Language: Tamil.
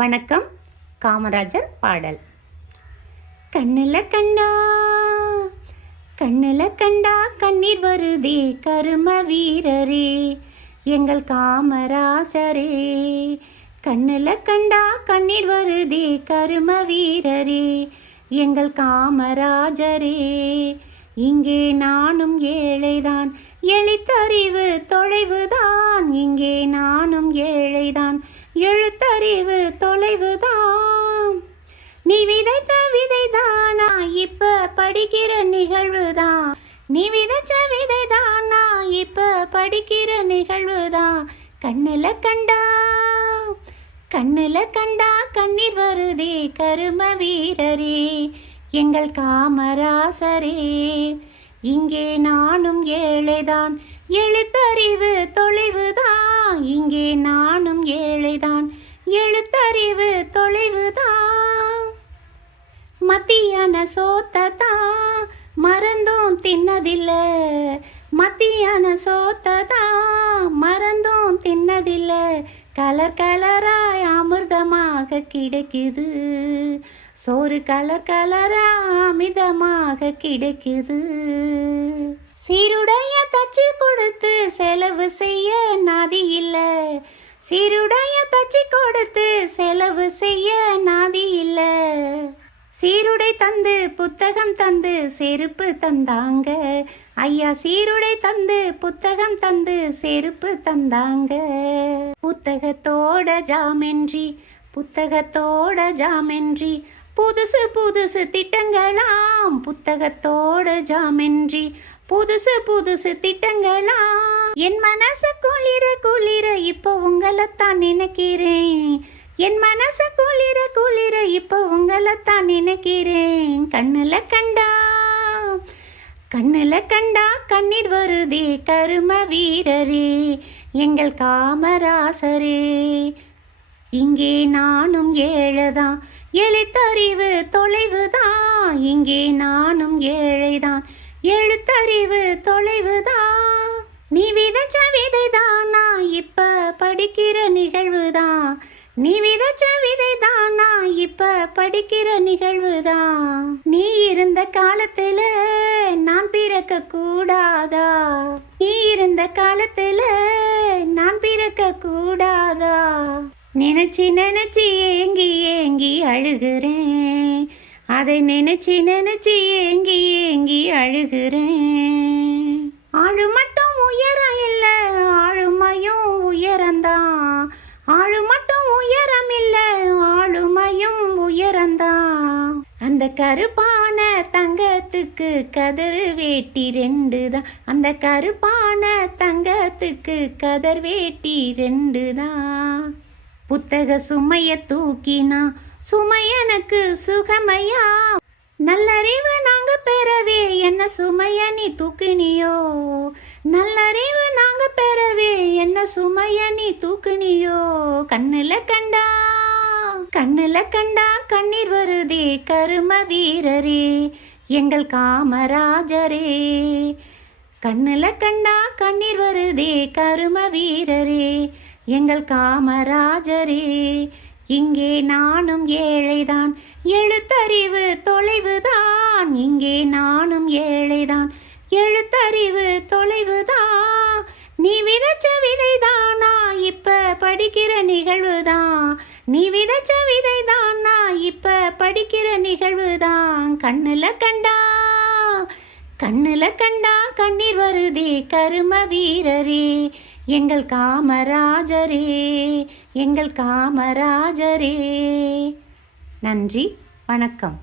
வணக்கம். காமராஜர் பாடல். கண்ணில் கண்டா கண்ணில் கண்டா கண்ணீர் வருதே கரும வீரரே எங்கள் காமராஜரே. கண்ணில் கண்டா கண்ணீர் வருதே கரும வீரரே எங்கள் காமராஜரே. இங்கே நானும் ஏழைதான், எழுத்தறிவு தொலைவுதான். இங்கே நானும் ஏழைதான், எழுத்தறிவு தொலைவுதான். நீ விதைத்த விதைதானா இப்ப படிக்கிற நிகழ்வுதான். நீ விதைச்ச விதைதானா இப்ப படிக்கிற நிகழ்வுதான். கண்ணில் கண்டா கண்ணில் கண்டா கண்ணீர் வருதே கரும வீரரே எங்கள் காமராசரே. இங்கே நானும் ஏழைதான், எழுத்தறிவு தொலைவுதான். இங்கே நானும் ஏழைதான், எழுத்தறிவு தொலைவுதான். மத்தியான சோத்ததான் மறந்தும் தின்னதில்ல, மத்தியான சோத்ததான் மறந்தும் தின்னதில்ல. கலர் கலராய் அமிர்தமாக கிடைக்குது, சோறு கலர் கலரா அமிர்தமாக கிடைக்குது. சீருடைய தச்சு கொடுத்து செலவு செய்ய நாதி இல்லை, சீருடைய தச்சு கொடுத்து செலவு செய்ய நாதி இல்லை. சீருடை தந்து புத்தகம் தந்து செருப்பு தந்தாங்க ஐயா, சீருடை தந்து புத்தகம் தந்து செருப்பு தந்தாங்க. புத்தகத்தோட ஜாமென்றி புத்தகத்தோட ஜாமென்றி புதுசு புதுசு திட்டங்களாம். புத்தகத்தோட ஜாமென்றி புதுசு புதுசு திட்டங்களாம். என் மனசு குளிர குளிர இப்போ உங்களைத்தான் நினைக்கிறேன். என் மனசு குளிர குளிர இப்போ உங்களைத்தான் நினைக்கிறேன். கண்ணில் கண்டா கண்ணில் கண்டா கண்ணீர் வருதே கரும வீரரே எங்கள் காமராசரே. இங்கே நானும் ஏழைதான், எழுத்தறிவு தொலைவுதான். இங்கே நானும் ஏழைதான், எழுத்தறிவு தொலைவுதான். நீ விதைச்ச விதைதானா இப்ப படிக்கிற நிகழ்வுதான். நீ விதைச்ச விதைதானா இப்ப படிக்கிற நிகழ்வுதான். நீ இருந்த காலத்துல நான் பிறக்க கூடாதா, நீ இருந்த காலத்துல நான் பிறக்க கூடாதா. நினைச்சு நினைச்சு ஏங்கி ஏங்கி அழுகிறேன், அதை நினைச்சு நினைச்சு ஏங்கி ஏங்கி அழுகிறேன். ஆளு மட்டும் உயரம் இல்லை, ஆளுமையும் உயரந்தான். ஆளு மட்டும் உயரம் இல்லை, ஆளுமையும் உயரந்தான். அந்த கருப்பான தங்கத்துக்கு கதர் வேட்டி ரெண்டு தான். அந்த கருப்பான தங்கத்துக்கு கதர் வேட்டி ரெண்டு தான். புத்தக சுமைய தூக்கினா சுமை எனக்கு சுகமையா. நல்லறிவு நாங்க பெறவே என்ன சுமைய நீ தூக்குனியோ. நல்லறிவு நாங்க பெறவே என்ன சுமைய நீ தூக்குனியோ. கண்ணில் கண்டா கண்ணில் கண்டா கண்ணீர் வருதே கரும வீரரே எங்கள் காமராஜரே. கண்ணில் கண்டா கண்ணீர் வருதே கரும வீரரே எங்கள் காமராஜரே. இங்கே நானும் ஏழைதான், எழுத்தறிவு தொலைவுதான். இங்கே நானும் ஏழைதான், எழுத்தறிவு தொலைவுதான். நீ விதைச்ச விதைதானா இப்ப படிக்கிற நிகழ்வுதான். நீ விதைச்ச விதைதானா இப்ப படிக்கிற நிகழ்வுதான். கண்ணில் கண்டா கண்ணில் கண்டா கண்ணீர் வருதே கரும வீரரே எங்கள் காமராஜரே எங்கள் காமராஜரே. நன்றி, வணக்கம்.